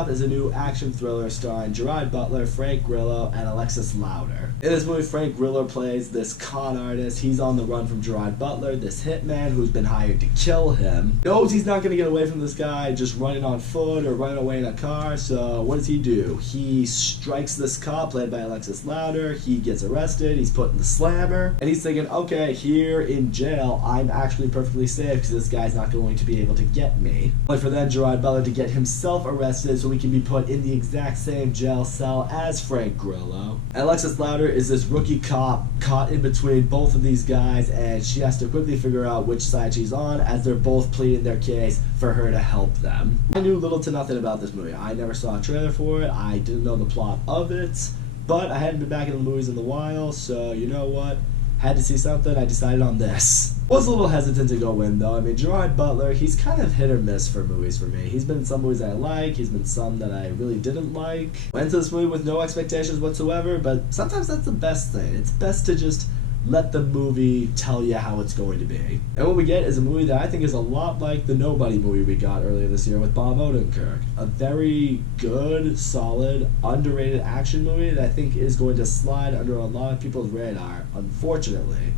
Copshop is a new action thriller starring Gerard Butler, Frank Grillo, and Alexis Louder. In this movie, Frank Grillo plays this con artist. He's on the run from Gerard Butler, this hitman who's been hired to kill him. Knows he's not going to get away from this guy just running on foot or running away in a car, so what does he do? He strikes this cop, played by Alexis Louder. He gets arrested, he's put in the slammer, and he's thinking, okay, here in jail, I'm actually perfectly safe because this guy's not going to be able to get me. But for then Gerard Butler to get himself arrested so he can be put in the exact same jail cell as Frank Grillo. And Alexis Louder is this rookie cop caught in between both of these guys, and she has to quickly figure out which side she's on as they're both pleading their case for her to help them. I knew little to nothing about this movie. I never saw a trailer for it. I didn't know the plot of it, but I hadn't been back in the movies in a while, so you know what? Had to see something, I decided on this. Was a little hesitant to go in though. I mean, Gerard Butler, he's kind of hit or miss for movies for me. He's been in some movies I like, he's been some that I really didn't like. Went into this movie with no expectations whatsoever, but sometimes that's the best thing. It's best to just let the movie tell you how it's going to be. And what we get is a movie that I think is a lot like the Nobody movie we got earlier this year with Bob Odenkirk. A very good, solid, underrated action movie that I think is going to slide under a lot of people's radar, unfortunately.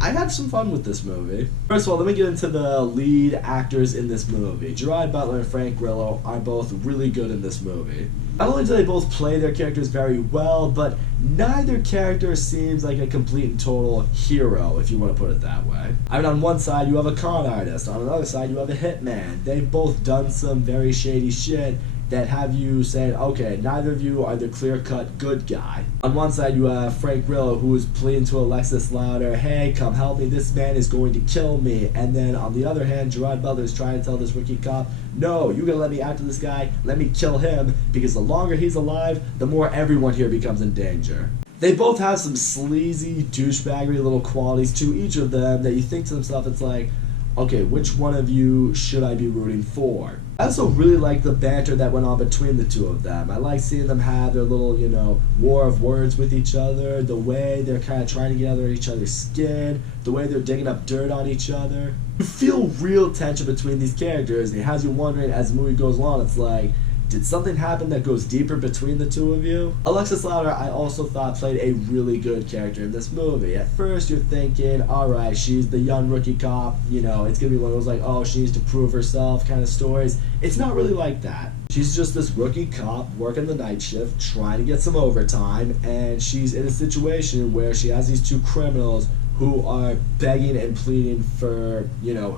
I had some fun with this movie. First of all, let me get into the lead actors in this movie. Gerard Butler and Frank Grillo are both really good in this movie. Not only do they both play their characters very well, but neither character seems like a complete and total hero, if you want to put it that way. I mean, on one side you have a con artist, on another side you have a hitman. They've both done some very shady shit that have you saying, okay, neither of you are the clear-cut good guy. On one side, you have Frank Grillo, who is pleading to Alexis Louder, hey, come help me, this man is going to kill me. And then on the other hand, Gerard Butler is trying to tell this rookie cop, no, you're gonna let me after this guy, let me kill him, because the longer he's alive, the more everyone here becomes in danger. They both have some sleazy, douchebaggery little qualities to each of them that you think to themselves, it's like, okay, which one of you should I be rooting for? I also really like the banter that went on between the two of them. I like seeing them have their little, war of words with each other, the way they're kind of trying to get under each other's skin, the way they're digging up dirt on each other. You feel real tension between these characters, and it has you wondering as the movie goes along, it's like, did something happen that goes deeper between the two of you? Alexis Louder, I also thought, played a really good character in this movie. At first, you're thinking, alright, she's the young rookie cop, it's gonna be one of those like, oh, she needs to prove herself kind of stories. It's not really like that. She's just this rookie cop working the night shift, trying to get some overtime, and she's in a situation where she has these two criminals who are begging and pleading for,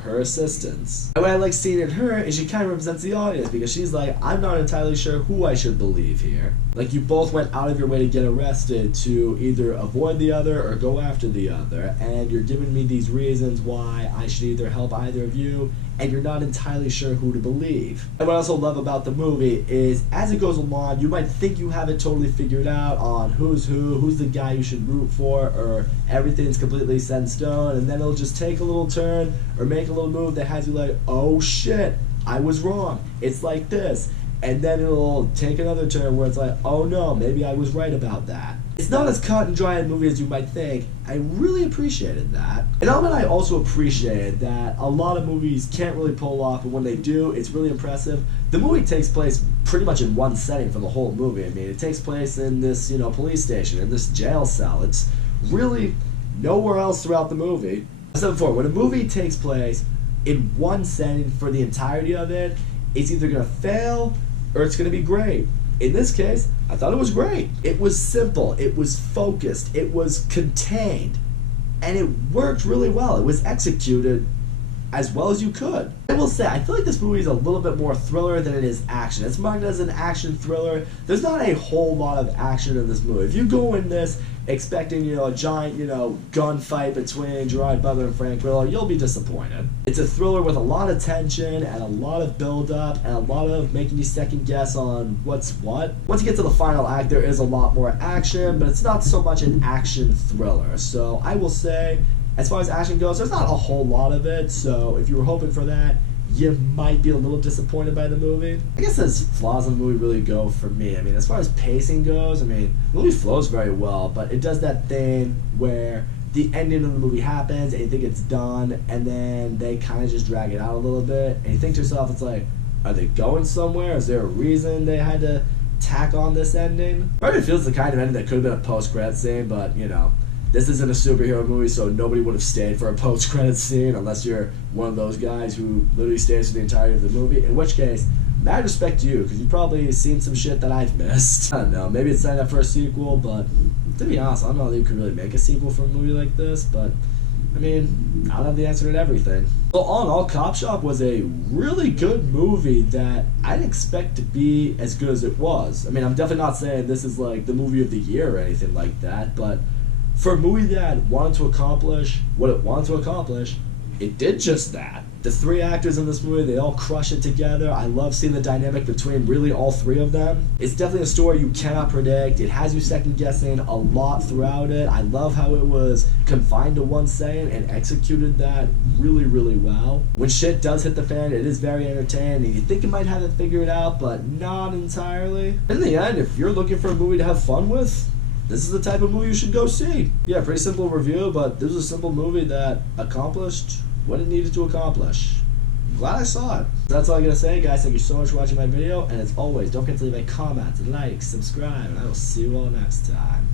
her assistance. And what I like seeing in her is she kind of represents the audience, because she's like, I'm not entirely sure who I should believe here. Like, you both went out of your way to get arrested to either avoid the other or go after the other, and you're giving me these reasons why I should either help either of you, and you're not entirely sure who to believe. And what I also love about the movie is, as it goes along, you might think you have it totally figured out on who's the guy you should root for, or everything's completely set in stone, and then it'll just take a little turn, or make a little move that has you like, oh shit, I was wrong, it's like this. And then it'll take another turn where it's like, oh no, maybe I was right about that. It's not as cut and dry a movie as you might think. I really appreciated that. An element I also appreciated that a lot of movies can't really pull off, but when they do, it's really impressive. The movie takes place pretty much in one setting for the whole movie. I mean, it takes place in this, police station, in this jail cell. It's really nowhere else throughout the movie. As I said before, when a movie takes place in one setting for the entirety of it, it's either going to fail or it's going to be great. In this case, I thought it was great. It was simple, it was focused, it was contained, and it worked really well. It was executed as well as you could. I will say, I feel like this movie is a little bit more thriller than it is action. It's marked as an action thriller. There's not a whole lot of action in this movie. If you go in this expecting, a giant, gunfight between Gerard Butler and Frank Grillo, you'll be disappointed. It's a thriller with a lot of tension and a lot of build-up and a lot of making you second guess on what's what. Once you get to the final act, there is a lot more action, but it's not so much an action thriller. So I will say, as far as action goes, there's not a whole lot of it, so if you were hoping for that, you might be a little disappointed by the movie. I guess as flaws in the movie really go for me. I mean, as far as pacing goes, the movie flows very well, but it does that thing where the ending of the movie happens and you think it's done, and then they kind of just drag it out a little bit, and you think to yourself, it's like, Are they going somewhere? Is there a reason they had to tack on this ending? Part of it feels the kind of ending that could have been a post-credit scene, but, you know, this isn't a superhero movie, so nobody would have stayed for a post-credit scene unless you're one of those guys who literally stays for the entirety of the movie, in which case, mad respect to you, because you've probably seen some shit that I've missed. I don't know, maybe it's signed up for a sequel, but to be honest, I don't know if you could really make a sequel for a movie like this, but I mean, I don't have the answer to everything. Well, all in all, Copshop was a really good movie that I didn't expect to be as good as it was. I mean, I'm definitely not saying this is like the movie of the year or anything like that, but for a movie that wanted to accomplish what it wanted to accomplish, it did just that. The three actors in this movie, they all crush it together. I love seeing the dynamic between really all three of them. It's definitely a story you cannot predict. It has you second guessing a lot throughout it. I love how it was confined to one saying and executed that really, really well. When shit does hit the fan, it is very entertaining. You think it might have it figured out, but not entirely. In the end, if you're looking for a movie to have fun with, this is the type of movie you should go see. Yeah, pretty simple review, but this was a simple movie that accomplished what it needed to accomplish. Glad I saw it. That's all I gotta say, guys. Thank you so much for watching my video, and as always, don't forget to leave a comment, like, subscribe, and I will see you all next time.